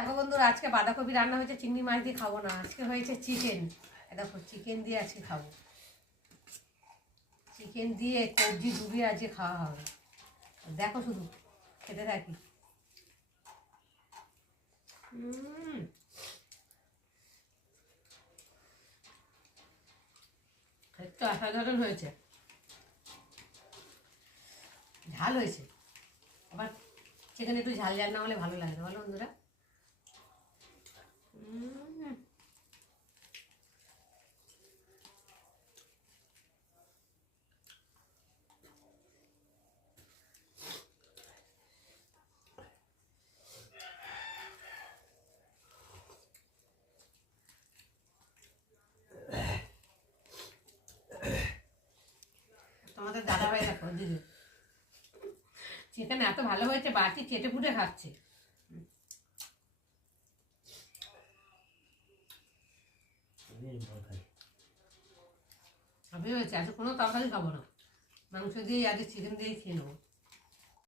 দেখো বন্ধুরা, আজকে বাঁধাকপি রান্না হয়েছে, চিংড়ি মাছ দিয়ে খাবো না, আজকে হয়েছে চিকেন। দেখো চিকেন দিয়ে আজকে খাবো, চিকেন দিয়ে কবজি ডুবিয়ে আজকে খাওয়া হবে। দেখো শুধু খেতে থাকি। খেতে অসাধারণ হয়েছে, ঝাল হয়েছে। আবার চিকেন একটু ঝাল ঝাল না হলে ভালো লাগে না, বলো বন্ধুরা। তোমাদের দাদাভাই দেখো দিদি চিকেন এত ভালো হয়েছে, বাটি চেটে ফুটে খাচ্ছে। আমি হয়েছে আজকে কোনো তরকারি খাবো না, মাংস দিয়ে আজকে চিকেন দিয়েই খেয়ে নেবো।